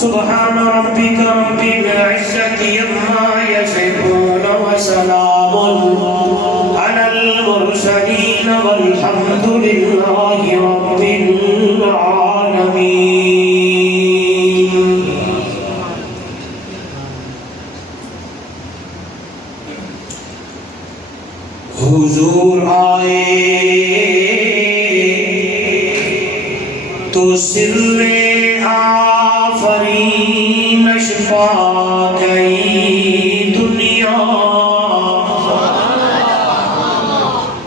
سبحان ربك رب العزة عما يصفون وسلام على المرسلين والحمد لله رب العالمين. حضور آئے تو سر آفرینش پا گئی دنیا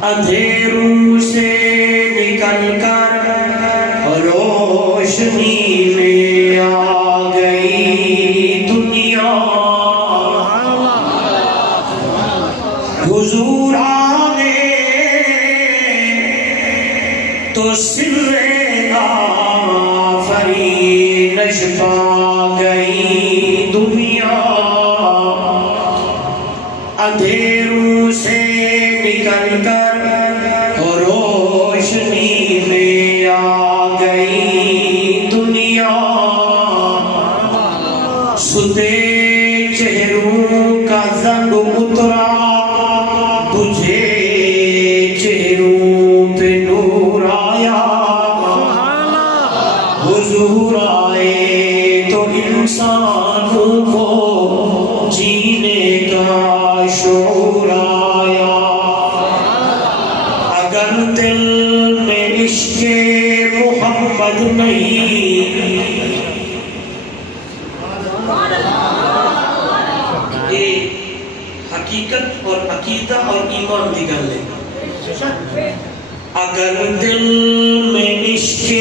اندھیروں سے نکل کر روشنی میں آ گئی دنیا حضور آئے تو سر آفرینش پا گئی دنیا اندھیروں سے نکل کر روشنی میں آ گئی دنیا ستے چہروں کا زنگ اترا تجھے چہروں پہ نور آیا حضور آئے تو انسانوں کو جینے کا شعور آیا اگر دل میں عشق محمد نہیں یہ حقیقت اور عقیدہ اور ایمان دی گل ہے اگر دل میں عشق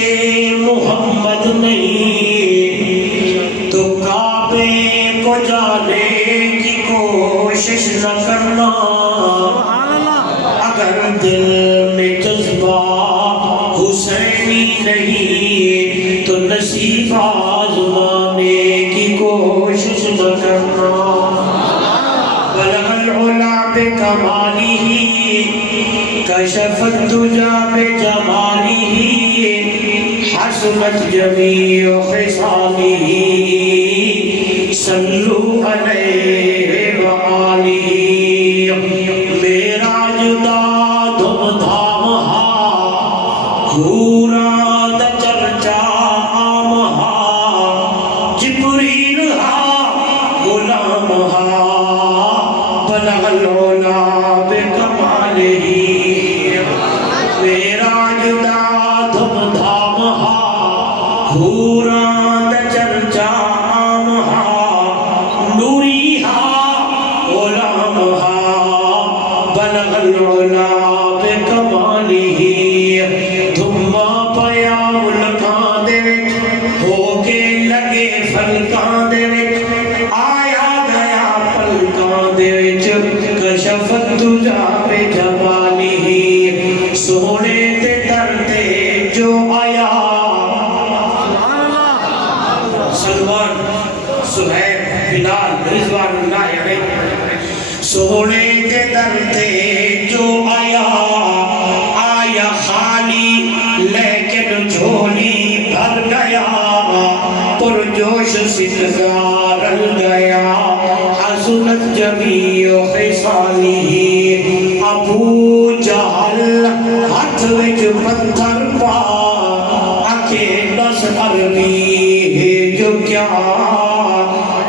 محمد نہیں تو کعبے کو جانے کی کوشش نہ کرنا اگر دل میں جذبہ حسینی نہیں تو نصیب آزمانے کی کوشش نہ کرنا بلغ العلا بکمالہ کشف الدجى بجمالہ حسنت جمیع خصالہ صلو علیہ وآلہ معراج دا دھم دھام ہا حورا دا چرچا عام ہا جبریل ہا غلام ہا بلغ العلا بکمالہ معراج دا دھم دھام ہا حورا دا چرچا عام ہا نوری ہا غلام ہا بلغ العلا بکمالہ دھما پیا ملکاں دے وچ ہو کے لگے فلکاں دے وچ آیا گیا پلکاں دے وچ کشف الدجى بجمالہ سونے تے در تے جو آیا سلمان سہیب بلال رضوان اللہ علیہ سونے تے در تے جو آیا آیا خالی لیکن جھولی بھر گیا پرجوش ستگار گیا حسنت جمیع خصالہ ابو جہل ہاتھ وچ پتھر پا آکھے دس عربی ہے جو کیا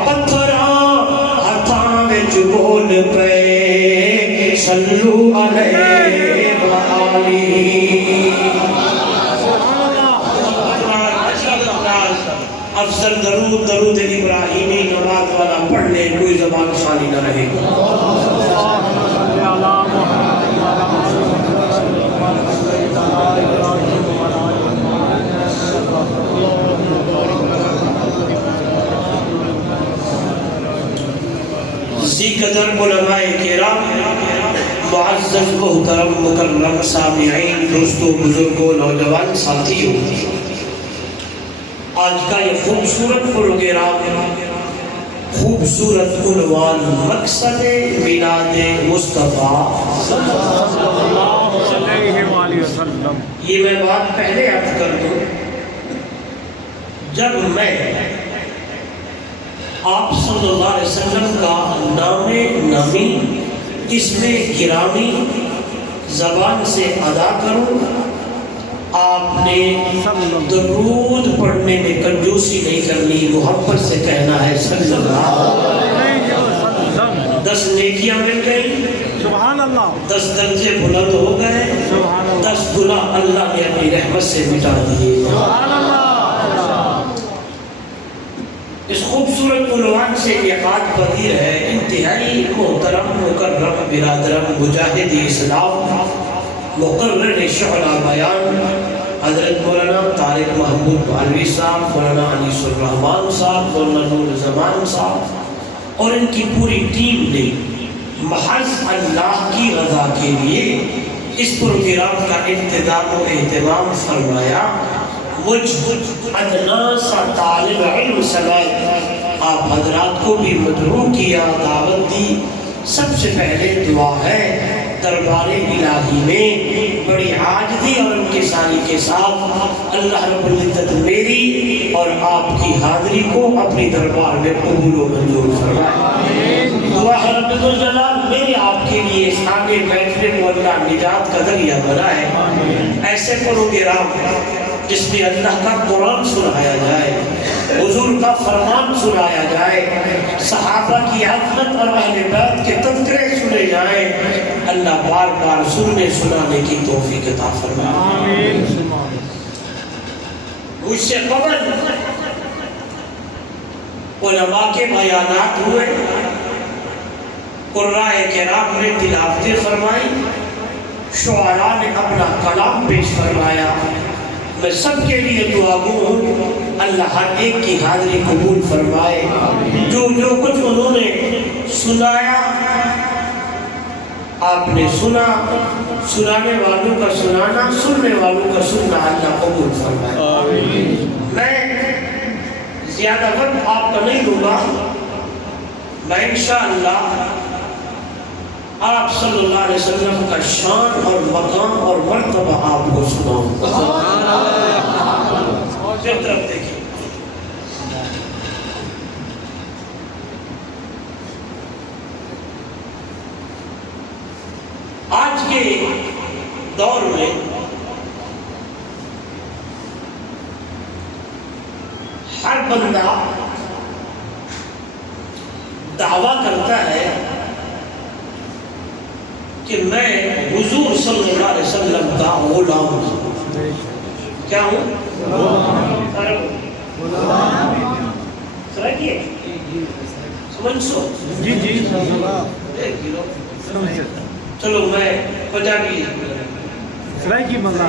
پتھراں ہاتھاں وچ بول پے صلو علیہ وآلہ افضل درود درود ابراہیمی نماز والا پڑھ لے کوئی زبان خالی نہ رہے اسی قدر علماء کرام معزز محترم مکرم سامعین دوستوں بزرگوں نوجوان ساتھیوں آج کا یہ خوبصورت پروگرام خوبصورت عنوان مقصد میلاد مصطفیٰ یہ میں بات پہلے عرض کر دوں جب میں آپ صلی اللہ علیہ وسلم کا نام نامی اسم گرامی زبان سے ادا کروں آپ نے درود پڑھنے میں کنجوسی نہیں کرنی محبت سے کہنا ہے صلی اللہ علیہ وسلم 10 نیکیاں مل گئی، سبحان اللہ، 10 درجے بلند ہو گئے، سبحان اللہ، 10 گناہ اللہ نے اپنی رحمت سے مٹا دیے۔ سبحان اللہ۔ اس خوبصورت عنوان سے یہ بات پذیر ہے، انتہائی محترم مکرم برادرم مجاہد اسلام مقرر شعلہ بیان حضرت مولانا طارق محمود علوی صاحب، مولانا انیس الرحمان صاحب، مولانا نور زمان صاحب اور ان کی پوری ٹیم نے محض اللہ کی رضا کے لیے اس پروگرام کا انتظام و اہتمام فرمایا۔ مجھ ادنا سا طالب علم سمیت آپ حضرات کو بھی مدعو کیا، دعوت دی۔ سب سے پہلے دعا ہے دربار الہی میں بڑی عاجزی اور انکساری کے ساتھ اللہ رب العزت میری اور آپ کی حاضری کو اپنی دربار میں قبول و منظور فرمائے۔ دعا ہے رب الجلال میرے آپ کے لیے اس آگے بیٹھنے کو اللہ نجات کا ذریعہ بنائے۔ ایسے پروگرام جس میں اللہ کا قرآن سنایا جائے، حضور کا فرمان سنایا جائے، صحابہ کی عظمت اور اہل بیت کے تذکرے سنے جائیں، اللہ بار بار سننے سنانے کی توفیق عطا فرمائے۔ مجھ سے قبل علماء کے بیانات ہوئے، قراء کرام نے تلاوتیں فرمائی، شعراء نے اپنا کلام پیش فرمایا۔ میں سب کے لیے دعا گو ہوں، اللہ ہر ایک کی حاضری قبول فرمائے۔ جو کچھ انہوں نے سنایا آپ نے سنا، سنانے والوں کا سنانا، سننے والوں کا سننا اللہ قبول فرمائے۔ میں زیادہ وقت آپ کا نہیں دوں گا، میں انشاءاللہ آپ صلی اللہ علیہ وسلم کا شان اور مقام اور مرتبہ آپ کو سناؤں گا۔ پھر طرف دیکھیں، آج کے دور میں ہر بندہ دعویٰ کرتا ہے کہ میں حضور صلی اللہ علیہ وسلم کا غلام ہوں۔ کیا ہوں؟ چلو میں پنجابی سرائکی مزہ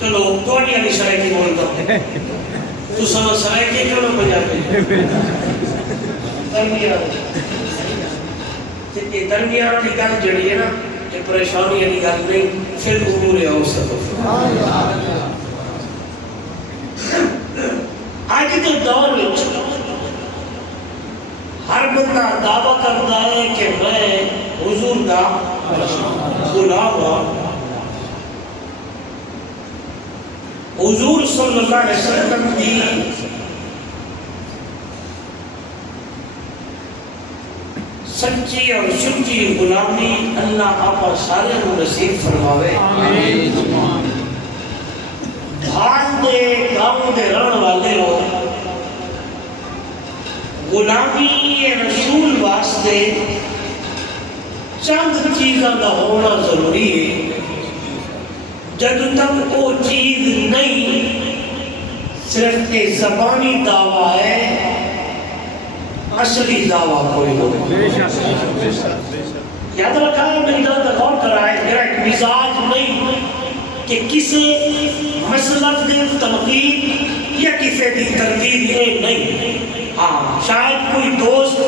چلو تھوڑی والی سرائکی بولتا ہوں، تو سمجھ سرائکی کیوں نہ پنجابی درمیان کی گل جڑی ہے نا کہ پریشانی کی گل نہیں، پھر امور اوسط۔ آج کے دور میں ہر بندہ دعویٰ کرتا ہے کہ میں حضور کا غلام ہوں۔ حضور صلی اللہ علیہ وسلم کی سچی اور سچی غلامی اللہ آپ سارے نصیب فرماوے۔ دھان دے گاؤں دے رہن والے ہو، غلامی رسول واسطے چند چیزاں دا ہونا ضروری ہے۔ جب تک وہ چیز نہیں، صرف ایک زبانی دعویٰ ہے، اصلی دعویٰ کوئی نہیں۔ یاد رکھا ہے، میری طرح غور کرائے، میرا ایک مزاج نہیں کہ کسی مسلک دی تنقید یا کسی دی تردید یہ نہیں۔ ہاں شاید کوئی دوست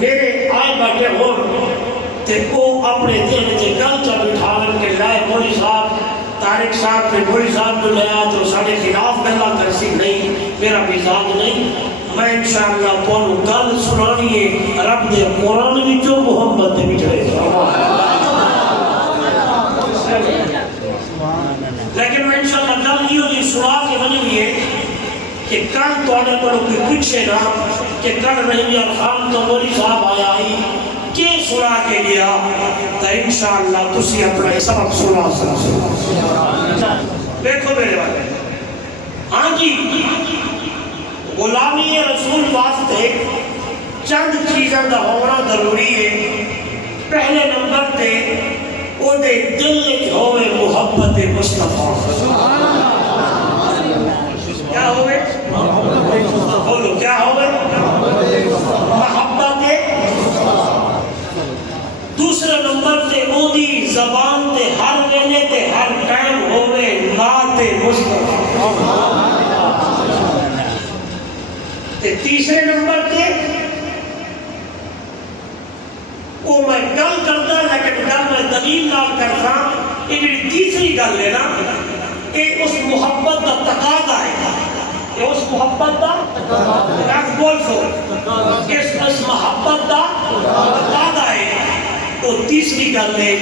میرے آئے بیٹھے ہو تے وہ اپنے دل سے گل چا بٹھاون کے لائے مولی صاحب طارق صاحب نے مولی صاحب کو لیا تو سارے خلاف گلا کرسی، نہیں، میرا مزاج نہیں۔ میں انشاءاللہ تمہیں گل سنانی ہے رب دے قرآن وچوں محمد دے وچوں، لیکن میں انشاءاللہ گل یہ ہوئی سنا کے بنی ہے کہ کل تواڈے کولوں کوئی پوچھے نا کہ کل رحیم خان تو مولی صاحب آیا ہی کہ سنا کے گیا، تو انشاءاللہ تسی اپنا سبق سنا سکتے۔ دیکھو میرے والے، ہاں جی، غلامی رسول واسطے چند چیزاں دا ہونا ضروری ہے. پہلے نمبر تے او دے دل وچ ہوے محبت مصطفیٰ. کیا ہوے؟ بولو کیا ہوے؟ محبت. دوسرے نمبر تے او دی زبان تے ہر ویلے تے ہر ٹائم ہوے نعت مصطفیٰ. تے تیسرے نمبر تے وہ میں گل کرتا لیکن گل میں دلیل نال کرتا. یہ جڑی تیسری گل ہے نا یہ اس محبت کا تقاضا ہے. یہ اس محبت کا بول سو اس محبت کا تقاضا ہے. وہ تیسری گل ہے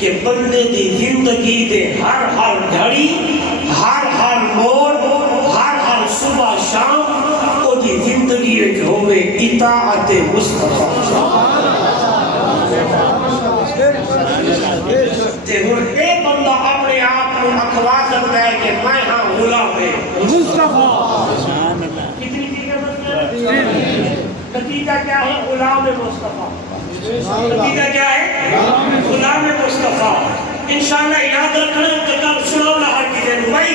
کہ بندے دی زندگی دے ہر ہر گھڑی ہر ہر موڑ ہر ہر صبح شام وہ دی زندگی وچ ہوے اطاعت مصطفیٰ. تے ہن اے بندہ اپنے آپ کو اخوا سکتا ہے کہ میں ہاں غلام مصطفیٰ. کتنی چیزیں نتیجہ کیا ہے؟ غلام مصطفیٰ. نتیجہ کیا ہے؟ غلام مصطفیٰ. انشاءاللہ یاد رکھنا کہ کل سناؤنا ہر کسی نے بھائی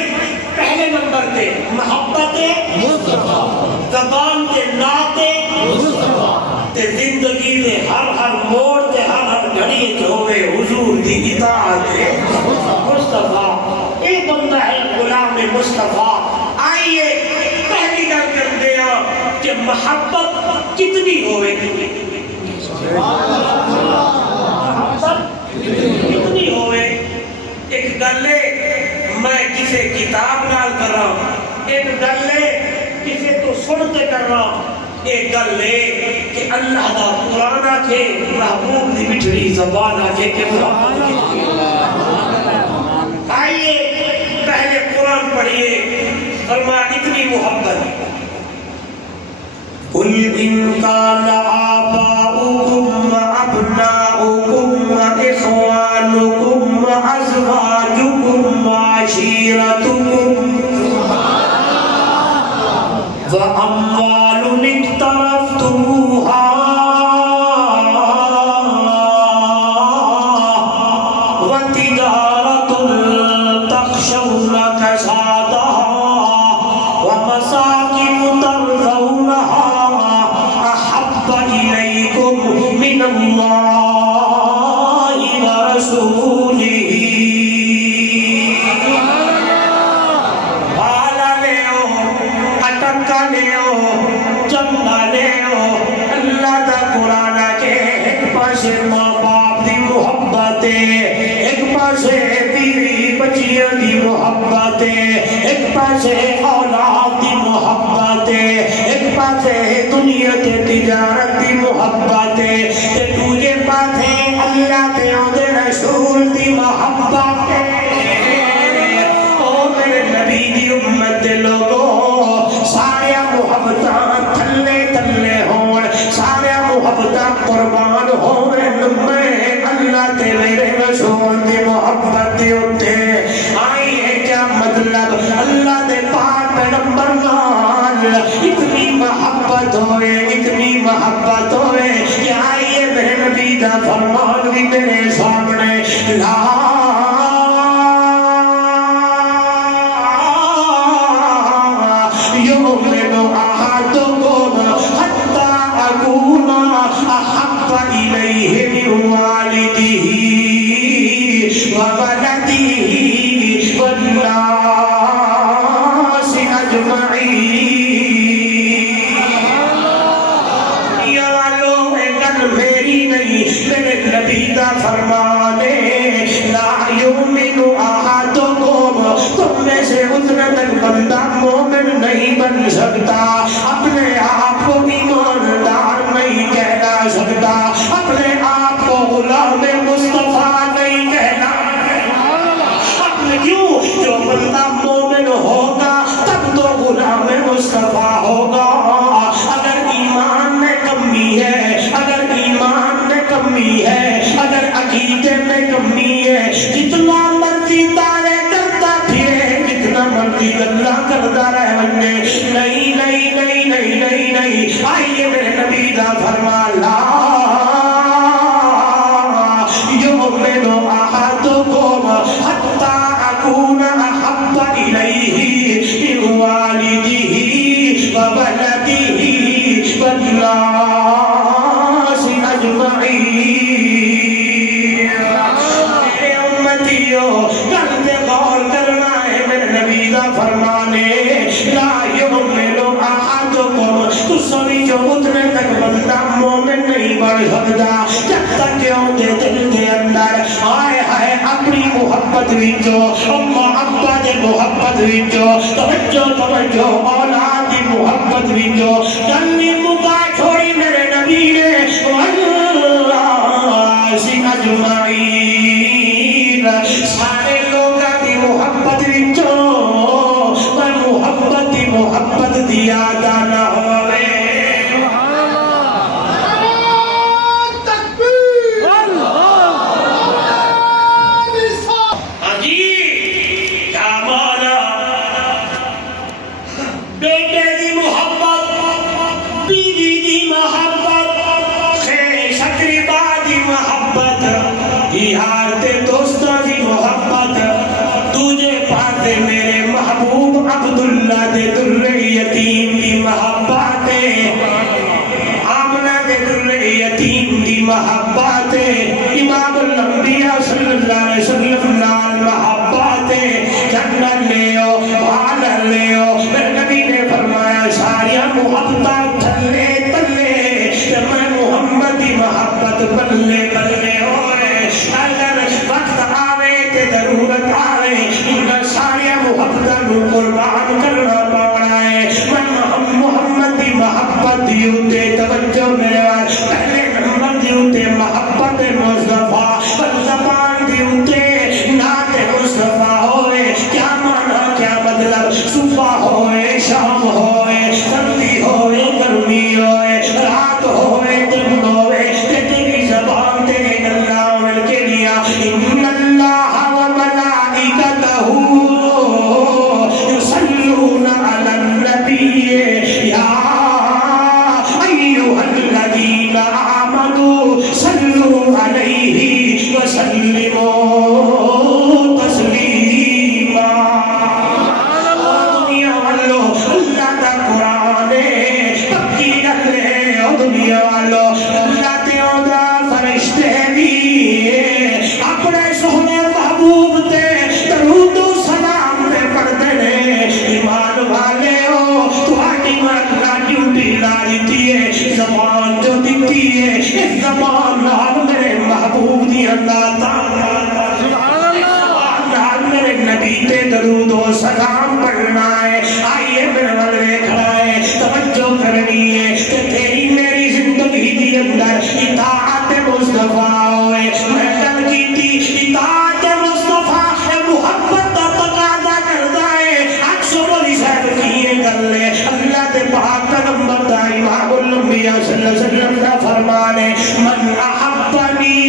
پہلے نمبر تے محبت مصطفیٰ، زبان تے نعت مصطفیٰ، تے زندگی میں ہر ہر موڑ تے ہر ہر گھڑی جو ہوئے حضور دی اطاعت مصطفیٰ. ایک بندہ ہے غلام مصطفیٰ. آئیے پہلی گل کرتے ہیں کہ محبت کتنی ہوئے. محبت کتنی ہوئے. ایک گلے میں کسی کتاب نال کر رہا ہوں، ایک گلے کسی تو سنتے کر رہا ہوں، ایک گلے کہ اللہ دا قرآن آکھے محبوب دی مٹھڑی زبان آکھے کہ محبت. آئیے پہلے قرآن پڑھیے. فرمایا اتنی محبت. قل ان کان آباؤکم وابناؤکم واخوانکم وازواجکم وعشیرتکم واموال اقترفتموها وتجارة تخشون كسادها ومساكن ترضونها أحب إليكم من الله ورسوله بالا لےو اٹکا لےو چنگا لےو. اللہ دا قرآن کے ایک پاسے ماں باپ دی محبت ہے، ایک پاسے بیوی بچیاں دی محبت ہے، ایک پاسے اولاد دی محبت ہے، ایک پاسے دنیا تے تجارت دی محبت ہے، تے دوجے پاسے اللہ تے اودے رسول دی محبت ہے. او میرے نبی دی امت دے لوگوں سارے محبتاں تھلے تھلے ہون، سارے محبتاں قربان ہون میں اللہ تے میرے رسول دی محبت دے اتے. آئی ہے کیا مطلب؟ اللہ دے پاک پیغمبر نال اتنی محبت ہوئے، اتنی محبت ہوئے کہ آئیے میرے نبی دا فرمان بھی میرے سامنے. لا يؤمن أحدكم حتى أكون أحب إليه من والده وولده والناس أجمعين. یا لوگ گل میری نہیں، میرے نبی دا فرمان ہے. لا يؤمن أحدكم، تم میں سے اتنا تک بندہ مومن نہیں بن سکتا، اپنے آپ کو ایماندار نہیں کہنا سکتا، اپنے آپ کو غلام مصطفیٰ نہیں کہنا. اپنے کیوں؟ جو بندہ مومن ہوگا تب تو غلام مصطفیٰ ہوگا. اگر ایمان میں کمی ہے، اگر ایمان میں کمی ہے، اگر عقیدے الناس اجمعین. میرے امتیوں گل تے غور کرنا ہے. میرے نبی دا فرمان ہے لا یؤمن احدکم, تسوی جو اتنے تک بندہ مومن نہیں بن سکتا جب تک کہ ان کے دل کے اندر آئے ہائے اپنی محبت وچوں, اماں ابا دے محبت وچوں, توجہ اولاد دی محبت وچوں گلی مکا چھوڑی میرے نبی نے والناس اجمعین, سارے لوگاں دی محبت وچوں پر محبت دی ادا نہ ہوئے. میرے محبوب عبداللہ دے در یتیم دی محبت, آمنہ دے در یتیم دی محبت, امام الانبیاء صلی اللہ علیہ وسلم نال محبت, جنت لیو بھالا لیو. میرے نبی نے فرمایا ساریاں محبت تھلے تلے میں محمد دی محبت بلے بلے ہوئے. اگر وقت آوے تے ضرورت آوے سارے محبت نو قربان کرنا پڑنا ہے. میں محمد دی محبت دیوتے توجہ میرے وال پہلے نمبر دیوتے محبت مصطفیٰ پر زبان دیوتے نات مصطفیٰ ہوئے. کیا معنی کیا مطلب, صبح ہوئے شام ہوئے سردی ہوئے گرمی ہوئے رات ہوئے دن ہوئے تیری زبان تیرے اللہ مل کے لیا. ان اللہ و ملائکتہ يصلون على النبي يا أيها الذين آمنوا صلوا عليه وسلموا تسليما. دنیا والو اللہ دا قرآن ہے پکی گل ہے. دنیا والو اللہ تیوں دا فرشتے بھی اپنے سونے محبوب تے درود و سلام تے پڑھتے ہیں. ایمان والے ہو تہاڈی اللہ ڈیوٹی لا دیتی ہے, زبان جو دیتی ہے اس زبان نال میرے محبوب دی اللہ میرے نبی تے درود و سلام پڑھنا ہے. آئیے میرے والے کھڑا ہے توجہ کرنی ہے کہ تیری میری زندگی دی اندر اطاعت مصطفیٰ ہوئے. میں کل کی تھی اطاعت مصطفیٰ محبت دا تقاضا کرتا ہے. اکثر صاحب کیے گلے اللہ دے پاک پیغمبر دا امام الانبیاء صلی اللہ علیہ وسلم کا فرمان ہے من احبنی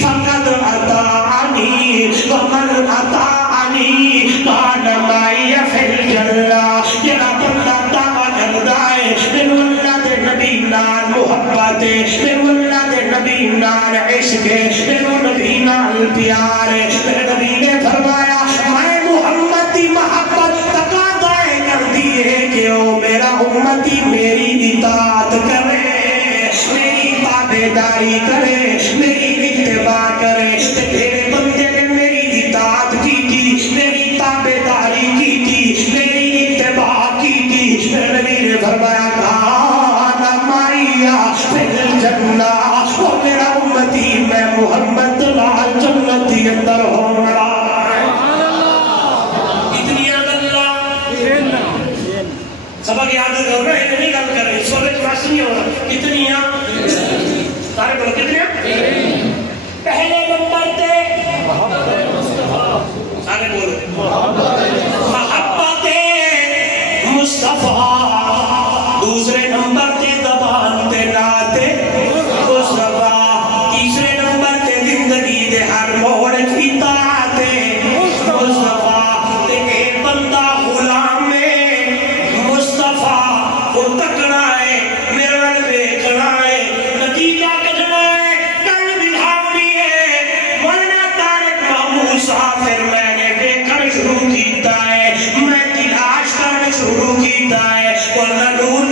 فقد اطاعنی ومن اطاعنی کان معی فی الجنہ. یہ بندہ دعویٰ کرتا ہے میرے اللہ دے نبی نال محبت ہے, میرے اللہ دے نبی نال عشق ہے, میرے نبی نال پیار ہے. میرے نبی نے فرمایا میں محمد دی محبت تقاضا کرتی ہے کہ او میرا امتی میری اطاعت کرے, میری تابعداری کرے, میری اتباع کرے. تیرے بندے نے میری اطاعت کی تھی, میری تابعداری کی تھی, میری اتباع کی تھی. میرے نبی نے فرمایا کانا مائیا فی الجنہ, وہ میرا امتی میں محمد لال جنت کے اندر ہوگا. سبق یاد کر رہے ہیں نہیں گل کر رہے اس وقت کلاس نہیں ہو رہا. کتنی سارے بولو کتنی پہلے نمبر تے سارے بولو محبت مصطفیٰ, دوسرے نمبر تے زبان تے نعت مصطفیٰ, تیسرے نمبر تے زندگی دے ہر موڑ کی اطاعت مصطفیٰ. ایک بندہ غلام وہ تکنا ہے میرے وال ویکھنا ہے نتیجہ کڈنا ہے گل بڑھاونی ہے. مولانا طارق محمود صاحب پھر میں نے دیکھنا شروع کیتا ہے, میں تلاش کرنا شروع کیتا ہے. مولانا نور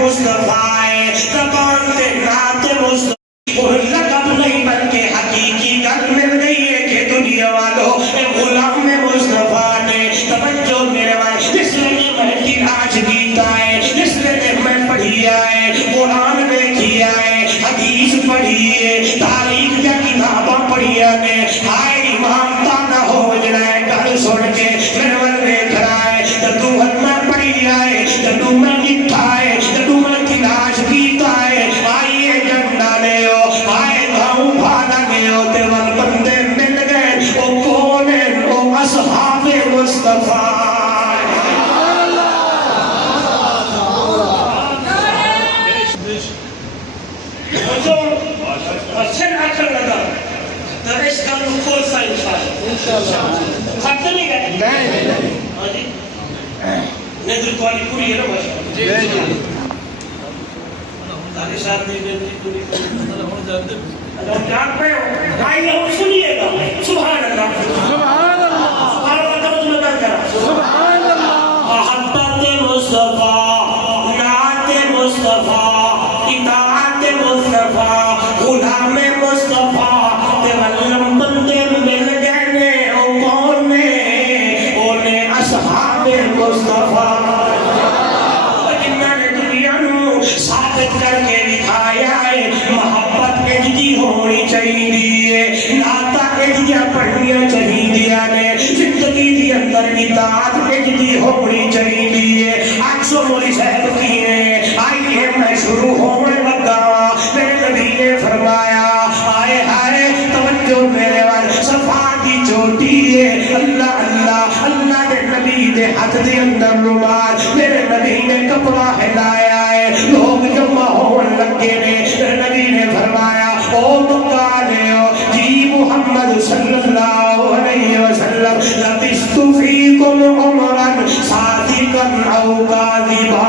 مصطفیٰ ہے، زبان تے نعت مصطفیٰ وہ لقب نہیں بلکہ حقیقی گل مل گئی ہے کہ دنیا والوں اے غلام مصطفیٰ نے توجہ میرے بھائی جس نے میں تلاش کیتا ہے، جس نے میں پڑھیا ہے، قرآن میں کیا ہے، حدیث پڑھی ہے، تاریخ کا کتاباں پڑھیا نے، ہائے امام تانا ہو جائے گھر سن کے میرے ول دیکھ رہا ہے، جدو میں پڑھیا ہے، جدو میں لکھا ہے، جدو میں تلاش کیتا ہے، آئیے جنڈا لے ہو، آئے دھاؤں بھانا لے ہو، تے ول بندے مل گئے، او کون ہے، او اصحاب مصطفیٰ اچھے آخر لگا تو اس کا کھول سا انشاءاللہ خط نہیں گئے ہاں جی نیدر کوالی پوری ہے نا باشا تاریخ صاحب نے نیدر پوری اگر ہم جان پہ ہو آئیے ہم سنیے گا سبحان اللہ سبحان اللہ سبحان اللہ کا تمہیں بات کرا سبحان اللہ محبت مصطفیٰ نعت مصطفیٰ اطاعت مصطفیٰ غلام مصطفیٰ تے ولم بندے مل گئے نے او کون نے اونے اصحاب مصطفیٰ جنہاں نے دنیا نو ثابت کر کے دکھایا ہے محبت اجدی ہونی چاہیے نعتاں اجدیاں پڑھنیاں چاہیے نے زندگی دی اندر اطاعت اجدی ہونی چاہیے عکس و مولی صاحب کی ہے آئیے میں شروع ہونے لگا میرے نبی نے فرمایا آئے ہائے توجہ میرے وال صفا کی چوٹی ہے اللہ اللہ اللہ کے نبی دے ہاتھ دے اندر رومال میرے نبی نے کپڑا ہلایا ہے لوگ جمع ہون لگے نے میرے نبی نے فرمایا او مکہ لےو جی محمد صلی اللہ علیہ وسلم لبست فیکم عمرا صادقا او کاذبا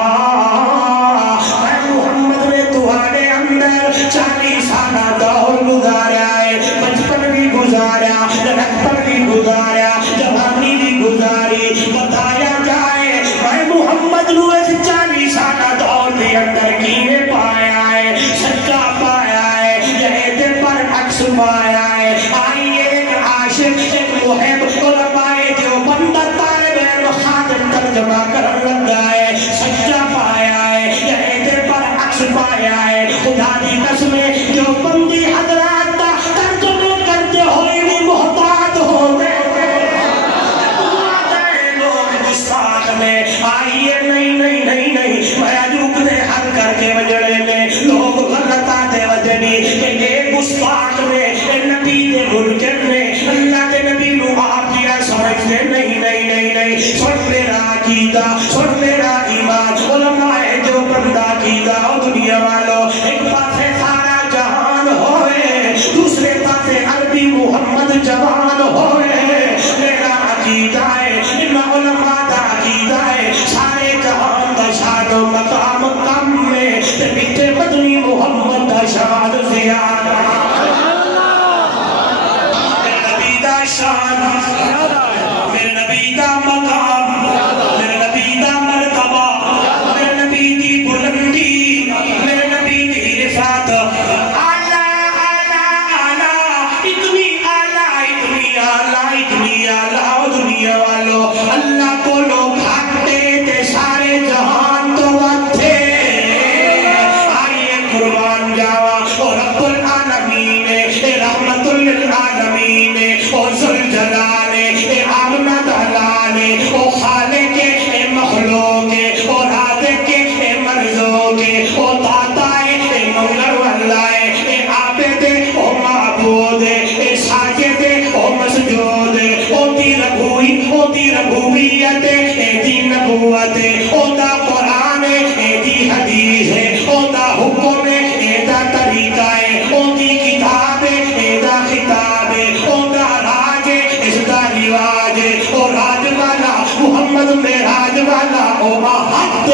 میں محمد نے تمہارے اندر 40 سالہ دور گزارا ہے بچپن بھی گزارا لڑکپن بھی گزارا جوانی بھی گزاری بتایا جائے میں محمد نو اس 40 سالہ دور کے اندر کینے پایا ہے سچا پایا ہے جہدے پر عکس پایا ہے آئیے ایک عاشق ایک محب علماء جو بندہ طالب علم خادم ترجمہ کرن لگا ہے سچا پایا ہے جہدے پر عکس پایا ہے خدا دی قسم جو بندی حضرات ترجمے کرتے ہوئے بھی محتاط ہو گئے لوگ گستاخ میں آئیے نہیں نہیں نہیں نہیں میں اجوک نے حل کر کے وجڑے میں لوگ غلطہ دے وجنی کہ گستاخ میں نبی دے منکر میں اللہ کے نبی نو آپ دیا سمجھتے نہیں نہیں نہیں نہیں سن میرا عقیدہ سن میرا ایمان علماء جو بندہ عقیدہ دنیا والوں ایک پاسے سارا جہان ہوئے دوسرے پاسے عربی محمد جوان ہوئے میرا عقیدہ ہے علماء دا عقیدہ ہے سارے جہان دا شان و مقام کم میں پیچھے مدنی محمد دا شان زیادہ میرے نبی دا شان میرے نبی دا مقام میرے نبی دا مرتبہ میرے نبی دی بلندی میرے نبی دی رفعت اعلیٰ اعلیٰ اعلیٰ اتنی اعلیٰ اتنی اعلیٰ اتنی اعلیٰ دنیا والوں اللہ کو لوگ ہٹتے تے سارے جہان تو وقتے آئیے قربان جاوا اور رب العالمین رحمت للعالمین اور ذوالجلال آمنہ دلال اور خالق مخلوق اور رازق مرزوق اور داتا منگر واللہ عابد اور معبود ساجد اور مسجود اور دی ربوبیت دی نبوت اور دا قرآن دی حدیث اور دا حکم دا طریقہ اور دی کتاب دا خطاب اور دا راج اس دا رواج اور راج والا محمد میں راج والا او حد